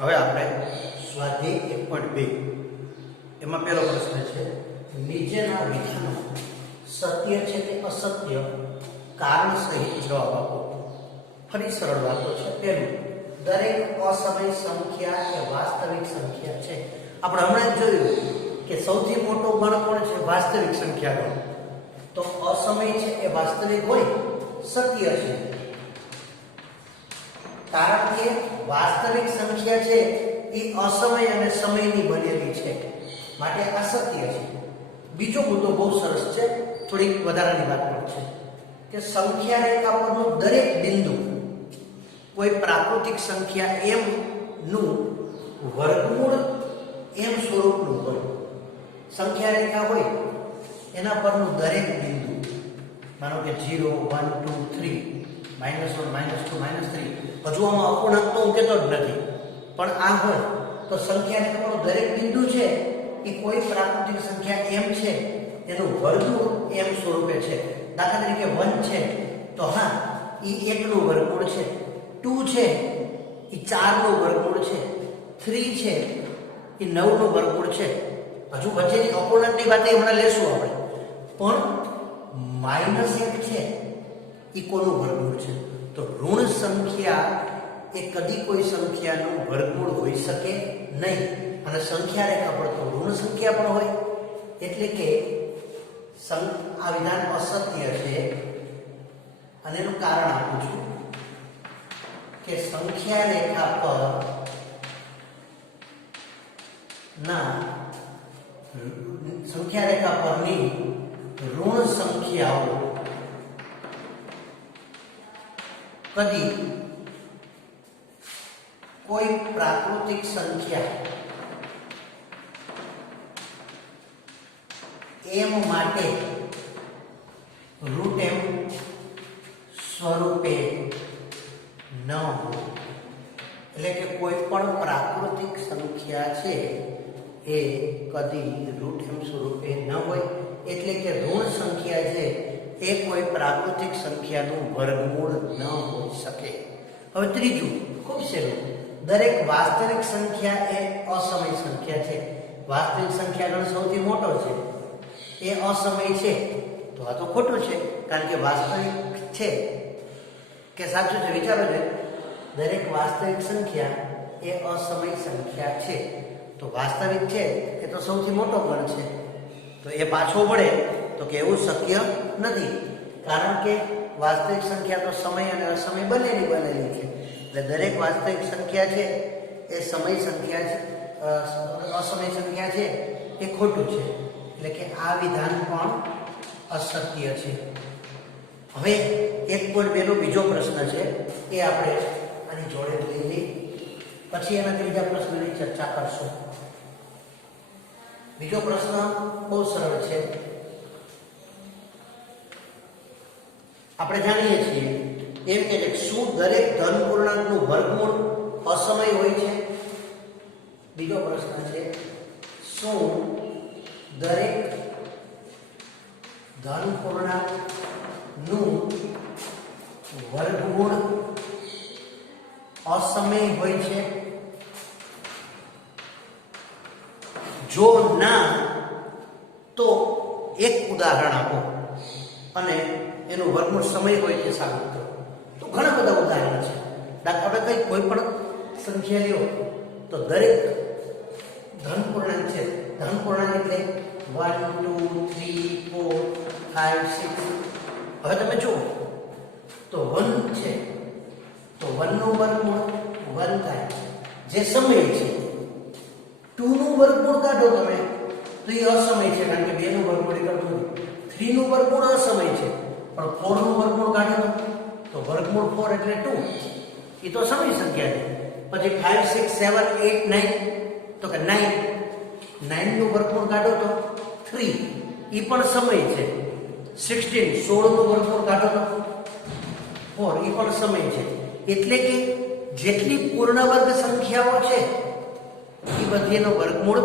હવે આપણે સ્વાધ્યાય 1.2 એમાં પહેલો પ્રશ્ન છે, નીચેના વિધાનો સત્ય છે કે અસત્ય કારણ સહિત જવાબ આપો. ફરી સરળ વાતો છે. પહેલું, દરેક અસમય સંખ્યા એ વાસ્તવિક સંખ્યા છે. આપણે હમણાં જ જોયું કે સૌથી મોટો ગણ કોણ છે? વાસ્તવિક સંખ્યા ગણ. તો અસમય છે એ વાસ્તવિક હોય, સત્ય છે. કારણ કે વાસ્તવિક સંખ્યા છે એ અસમય અને સમયની બનેલી છે, માટે આ સત્ય છે. બીજો મુદ્દો બહુ સરસ છે, થોડીક વધારાની વાત પણ છે કે સંખ્યા રેખા પરનું દરેક બિંદુ કોઈ પ્રાકૃતિક સંખ્યા m નું વર્ગમૂળ m સ્વરૂપનું હોય. સંખ્યા રેખા હોય એના પરનું દરેક બિંદુ, માનો કે 0 1 2 3 -1 -2 -3, હજુ આમાં અપૂર્ણાંક તો હું કહેતો જ નથી, પણ આ હોય તો સંખ્યા રેખા પરનું દરેક બિંદુ છે એ કોઈ પ્રાકૃતિક સંખ્યા m છે એનું વર્ગમૂળ m સ્વરૂપે છે. દાખલા તરીકે 1 છે તો હા એ 1 નું વર્ગમૂળ છે, 2 છે એ 4 નું વર્ગમૂળ છે, 3 છે એ 9 નું વર્ગમૂળ છે. હજુ વચ્ચેની અપૂર્ણાંકની વાત હમણાં લેશું આપણે, પણ -1 છે એ કોનું વર્ગમૂળ છે? તો ઋણ સંખ્યા એ કદી કોઈ સંખ્યાનું વર્ગમૂળ હોઈ શકે નહીં, અને સંખ્યા રેખા પર તો ઋણ સંખ્યા પણ હોય, એટલે કે આ વિધાન અસત્ય છે. અને એનું કારણ આપું છું કે સંખ્યા રેખા પર સંખ્યા રેખા પરની ઋણ સંખ્યાઓ કદી કોઈ પ્રાકૃતિક સંખ્યા m માટે √m સ્વરૂપે ન હોય. એટલે કે કોઈ પણ પ્રાકૃતિક સંખ્યા છે એ કદી √m સ્વરૂપે ન હોય, એટલે કે ઋણ સંખ્યા છે એ કોઈ પ્રાકૃતિક સંખ્યાનું વર્ગમૂળ ન હોઈ શકે. હવે ત્રીજું, ખૂબ સહેલું, દરેક વાસ્તવિક સંખ્યા એ અસમય સંખ્યા છે. વાસ્તવિક સંખ્યા ગણ સૌથી મોટો છે એ અસમય છે, તો આ તો ખોટું છે, કારણ કે વાસ્તવિક છે કે સાચું છે? વિચારો છે, દરેક વાસ્તવિક સંખ્યા એ અસમય સંખ્યા છે. તો વાસ્તવિક છે એ તો સૌથી મોટો ગણ છે, તો એ પાછો વળે તો કે એવું શક્ય નથી, કારણ કે વાસ્તવિક સંખ્યા તો સમય અને અસમય બંનેની બનેલી છે. એટલે દરેક વાસ્તવિક સંખ્યા છે એ સમય સંખ્યા છે, અસમય સંખ્યા છે એ ખોટું છે. એટલે કે આ વિધાન પણ અસત્ય છે. હવે 1.2 નો બીજો પ્રશ્ન છે, એ આપણે આની જોડે લઈ લઈએ, પછી એના ત્રીજા પ્રશ્નની ચર્ચા કરશું. બીજો પ્રશ્ન બહુ સરળ છે. આપણે જાણીએ છીએ એમ કે શું દરેક ધન પૂર્ણાંકનું વર્ગમૂળ અસમય હોય છે? બીજો પ્રશ્ન છે, શું દરેક ધન પૂર્ણાંકનું વર્ગમૂળ અસમય હોય છે? જો ના, તો એક ઉદાહરણ આપો અને એનું વર્ગમૂળ સમય હોય તે સાબિત કરો. તો ઘણા બધા ઉદાહરણ છે. આપણે કઈ કોઈ પણ સંખ્યા લ્યો તો દરેક ધન પૂર્ણાંક છે. ધન પૂર્ણાંક એટલે 1 2 3 4 5 6. હવે તમે જુઓ તો 1 છે તો 1 નું વર્ગમૂળ 1 થાય, જે સમય છે. 2 નું વર્ગમૂળ કાઢો તમે તો એ અસમય છે, કારણ કે 2 નું વર્ગમૂળ કરતું નથી. 3 નું વર્ગમૂળ અસમય છે, પણ 4 નું વર્ગમૂળ કાઢો તો વર્ગમૂળ 4 એટલે 2, એ તો સમય સંખ્યા છે. પછી 5 6 7 8 9, તો કે 9 નું વર્ગમૂળ કાઢો તો 3, એ પણ સમય છે. 16 નું વર્ગમૂળ કાઢો તો 4, એ પણ સમય છે. એટલે કે જેટલી પૂર્ણ વર્ગ સંખ્યાઓ છે એ બધીનો વર્ગમૂળ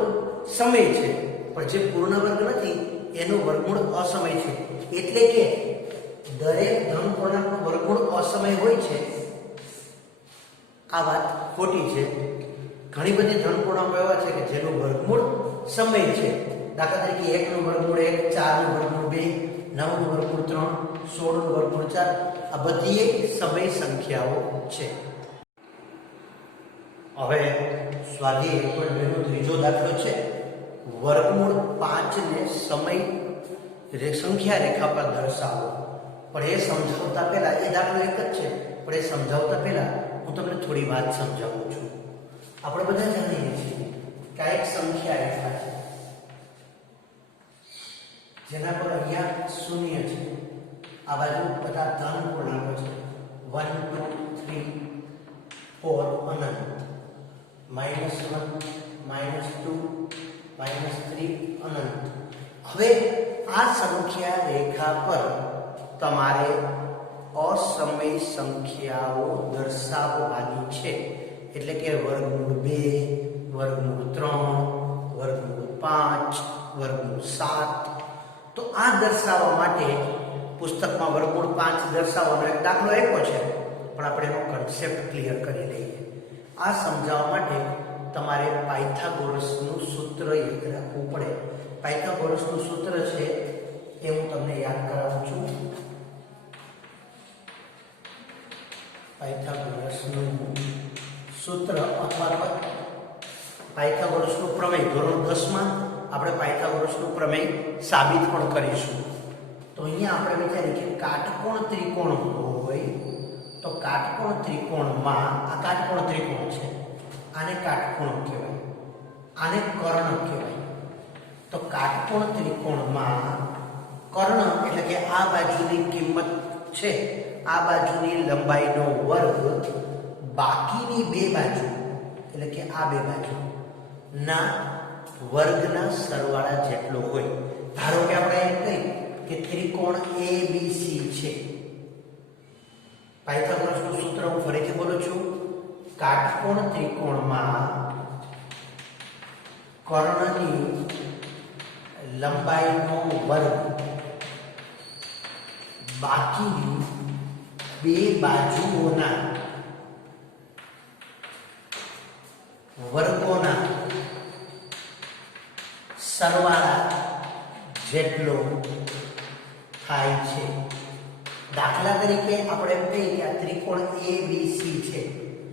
સમય છે, પણ જે પૂર્ણ વર્ગ નથી એનું વર્ગમૂળ અસમય છે. એટલે કે દરેક ધન પૂર્ણાંકનું વર્ગમૂળ અસમય હોય છે. આ વાત ખોટી છે, ઘણી બધી ધનપૂર્ણાંકો એવા છે કે જેનું વર્ગમૂળ સમય છે. દાખલા તરીકે 1 નું વર્ગમૂળ 1, 4 નું વર્ગમૂળ 2, 9 નું વર્ગમૂળ 3, 16 નું વર્ગમૂળ 4. આ બધી એક સમય સંખ્યાઓ છે. હવે સ્વાધ્યાય 1.2 નો ત્રીજો દાખલો છે. વર્ગમૂળ 5 ને સમય સંખ્યા રેખા પર દર્શાવો. પણ એ સમજાવતા પહેલા, એ દાખલો એક જ છે, પણ એ સમજાવતા પહેલા હું તમને થોડી વાત સમજાવું છું. આપણે બધા જાણીએ છીએ કે આ એક સંખ્યા રેખા છે જેના પર અહીંયા શૂન્ય છે, આ બાજુ બધા ધન પૂર્ણાંકો છે 1 2 3 4 અનંત, -1 -2 -3 અનંત. હવે આ સંખ્યા રેખા પર તમારે અસમય સંખ્યાઓ દર્શાવવાની છે. એટલે કે વર્ગમૂળ 2, વર્ગમૂળ 3, વર્ગમૂળ 5, વર્ગમૂળ 7. તો આ દર્શાવવા માટે પુસ્તકમાં વર્ગમૂળ 5 દર્શાવવાનો એક દાખલો આપ્યો છે, પણ આપણે એનો કન્સેપ્ટ ક્લિયર કરી લઈએ. આ સમજાવવા માટે તમારે પાયથાગોરસનું સૂત્ર યાદ રાખવું પડે. પાયથાગોરસનું સૂત્ર છે એ હું તમને યાદ કરાવું છું. પાયથાગોરસનું સૂત્ર અથવા પાયથાગોરસનું પ્રમેય ધોરણ 10 માં આપણે પાયથાગોરસનું પ્રમેય સાબિત પણ કરીશું. તો અહીંયા આપણે વિચારીએ કે કાટકોણ ત્રિકોણ હોય તો કાટકોણ ત્રિકોણમાં, આ કાટકોણ ત્રિકોણ છે, આને કાટકોણ કહેવાય, આને કર્ણ કહેવાય. તો કાટકોણ ત્રિકોણમાં કર્ણ એટલે કે આ બાજુની કિંમત છે, આ બાજુની લંબાઈનો વર્ગ બાકીની બે બાજુ એટલે કે આ બે બાજુ ના વર્ગના સરવાળા જેટલો હોય. ધારો કે આપણે એમ કહીએ કે ત્રિકોણ ABC છે. પાયથાગોરસનું સૂત્ર હું ફરીથી બોલું છું. કાટકોણ ત્રિકોણમાં કર્ણની લંબાઈનો વર્ગ બાકીની બે બાજુઓના વર્ગોના સરવાળા જેટલો થાય છે. દાખલા તરીકે આપણે એમ કહીએ કે આ ત્રિકોણ ABC છે,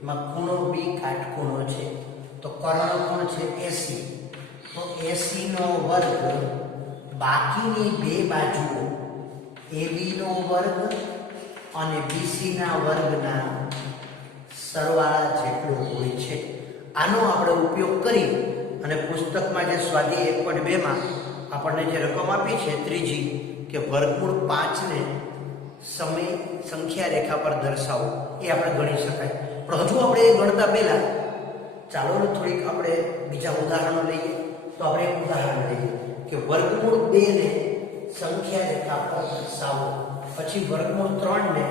એમાં ખૂણો B કાટખૂણો છે, તો કર્ણ કોણ છે AC. તો AC નો વર્ગ બાકીની બે બાજુઓ AB નો વર્ગ અને BC ના વર્ગના સરવાળા જેટલો હોય છે. આનો આપણે ઉપયોગ કરી અને પુસ્તકમાં જે સ્વાધ્યાય 1.2 માં આપણને જે રકમ આપી છે ત્રીજી, કે વર્ગમૂળ 5 ને સમય સંખ્યા રેખા પર દર્શાવો, એ આપણે ગણી શકાય. પણ હજુ આપણે એ ગણતા પહેલા ચાલો ને થોડીક આપણે બીજા ઉદાહરણો લઈએ. તો આપણે એક ઉદાહરણ લઈએ કે વર્ગમૂળ 2 ને સંખ્યા રેખા પર દર્શાવો, પછી વર્ગમૂળ 3 ને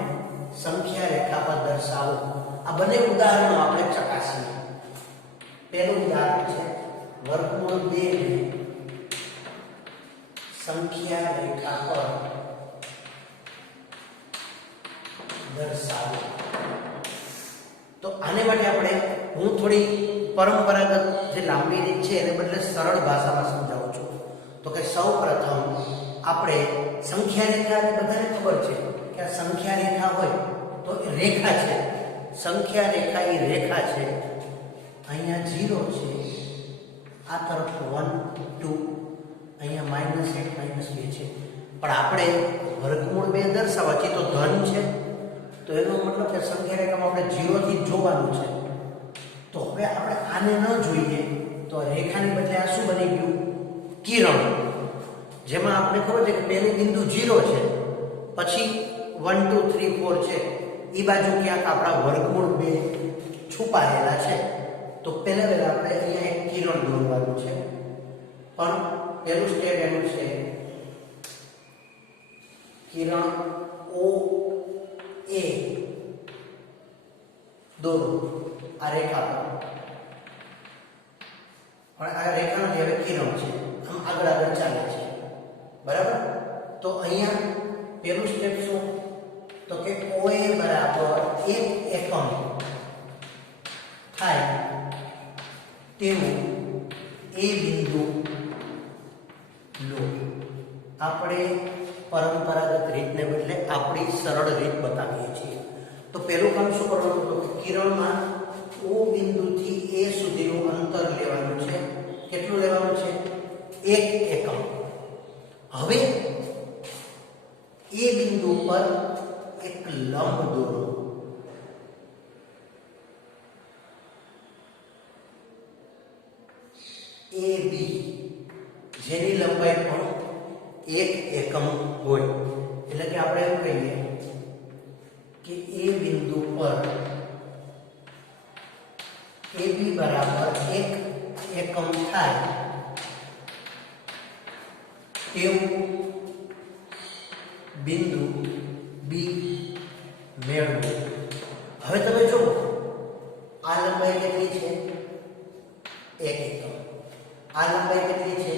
સંખ્યા રેખા પર દર્શાવો. આ બંને ઉદાહરણો આપણે ચકાસીએ. પહેલું ઉદાહરણ છે વર્ગમૂળ 2 ને સંખ્યા રેખા પર દર્શાવો. તો આને માટે આપણે હું થોડી પરંપરાગત જે લાંબી રીત છે એને બદલે સરળ ભાષામાં સમજાવું છું. તો કે સૌપ્રથમ આપણે સંખ્યા રેખા, બધાને ખબર છે કે આ સંખ્યા રેખા હોય તો રેખા છે, સંખ્યા રેખા એ રેખા છે. અહીંયા 0 છે, આ તરફ 1 2, અહીંયા -1 -2 છે. પણ આપણે વર્ગમૂળ 2 દર્શાવવા છે તો ધન છે, તો એનો મતલબ કે સંખ્યા રેખામાં આપણે 0 થી જોવાનું છે. તો હવે આપણે આને ન જોઈએ તો રેખાની બદલે આ શું બની ગયું? કિરણ. જેમાં આપણે ખબર છે કે પહેલું બિંદુ 0 છે, પછી 1 2 3 4 છે, એ બાજુ ક્યાંક આપણા વર્ગમૂળ 2 છુપાયેલા છે. તો પહેલા આપણે અહીંયા એક કિરણ દોરવાનું છે. પણ પહેલું સ્ટેપ એનું છે કિરણ OA દોરો આ રેખા પર. પણ આ રેખાનો જે હવે કિરણ છે આમ આગળ આગળ ચાલે છે, બરાબર. તો અહીંયા પહેલું સ્ટેપ શું? તો કે OA બરાબર 1 એકમ થાય તેવું એ બિંદુ લો. આપણે પરંપરાગત રીતને બદલે આપણી સરળ રીત બતાવીએ છીએ. તો પહેલું કામ શું કરવાનું? તો કિરણમાં O બિંદુથી A સુધીનું અંતર લેવાનું છે. કેટલું લેવાનું છે? 1 એકમ. હવે એ બિંદુ પર એક લંબ દોરો. AB જેની લંબાઈ પણ 1 એકમ હોય. એટલે કે આપણે એમ કહીએ કે એ બિંદુ પર AB બરાબર 1 એકમ થાય તેવું બિંદુ B મેળવો. હવે તમે જુઓ, આ લંબાઈ કેટલી છે? 1 એકમ. આ લંબાઈ કેટલી છે?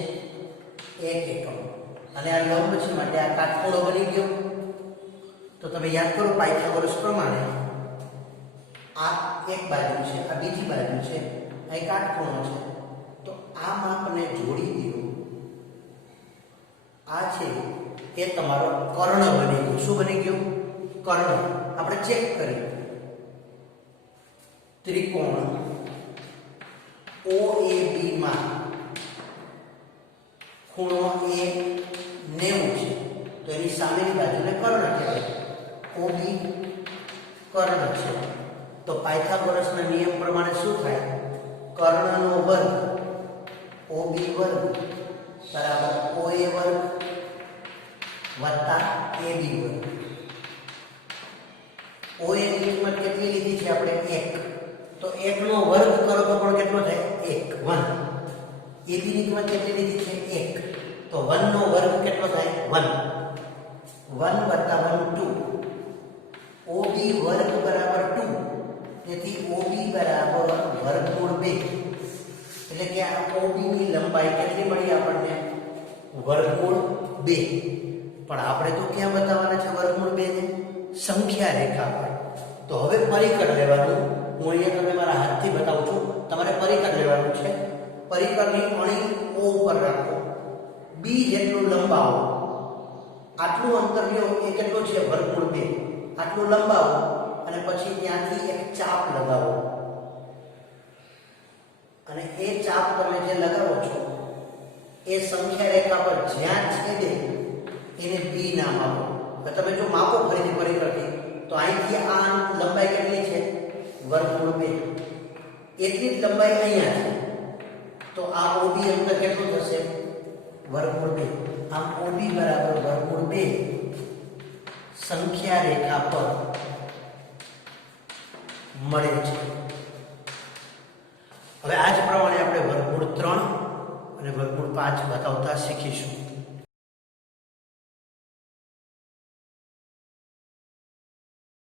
1 એકમ. અને આ લંબ છે માટે આ કાટખૂણો બની ગયો. તો તમે યાદ કરો પાયથાગોરસ પ્રમાણે આ એક બાજુ છે, આ બીજી બાજુ છે, અહીં કાટખૂણો છે. તો આ માપને જોડી દો. આ છે એ તમારો કર્ણ બની ગયો. શું બની ગયો? કર્ણ. આપણે ચેક કરીએ. ત્રિકોણ OAB માં ખૂણો A 90 છે. તો એની સામેની બાજુને કર્ણ કહેવાય. OB કર્ણ છે. તો પાયથાગોરસના નિયમ પ્રમાણે શું થાય? કર્ણનો વર્ગ OB વર્ગ બરાબર OA વર્ગ વત્તા AB વર્ગ. OA ની કિંમત કેટલી લીધી છે આપણે? 1. તો 1 નો વર્ગ કરો તો પણ કેટલો થાય? 1 1. AB ની કિંમત કેટલી લીધી છે? 1. તો 1 નો વર્ગ કેટલો થાય? 1. 1 વત્તા 1 2. OB વર્ગ બરાબર 2. તેથી OB બરાબર વર્ગમૂળ 2. એટલે કે આ OB ની લંબાઈ કેટલી મળી આપણને? વર્ગમૂળ 2. પણ આપણે તો ક્યાં બતાવવાના છે વર્ગમૂળ 2 ને? સંખ્યા રેખા પર. તો હવે પરિકર લેવાનું. હું અહીંયા તમને મારા હાથથી બતાવું છું. તમારે પરિકર લેવાનું છે. પરિકરની અણી O ઉપર રાખો. B જેટલું લંબાવો. આટલું અંતર લ્યો એ કેટલું છે? વર્ગમૂળ 2. આટલું લંબાવો અને પછી ત્યાંથી એક ચાપ લગાવો. અને એ ચાપ તમે જે લગાવો છો એ સંખ્યા રેખા પર જ્યાં છેદે એને B નામ આપો. તમે જો માપો ફરીથી પરિકરથી તો અહીંથી આ લંબાઈ કેટલી છે? વર્ગમૂળ 2. એટલી જ લંબાઈ અહીંયા છે. તો આ OB અંતર કેટલું થશે? વર્ગમૂળ 2. આમ OB બરાબર વર્ગમૂળ 2 સંખ્યા રેખા પર મળે છે. હવે આ જ પ્રમાણે આપણે વર્ગમૂળ 3 અને વર્ગમૂળ 5 બતાવતા શીખીશું.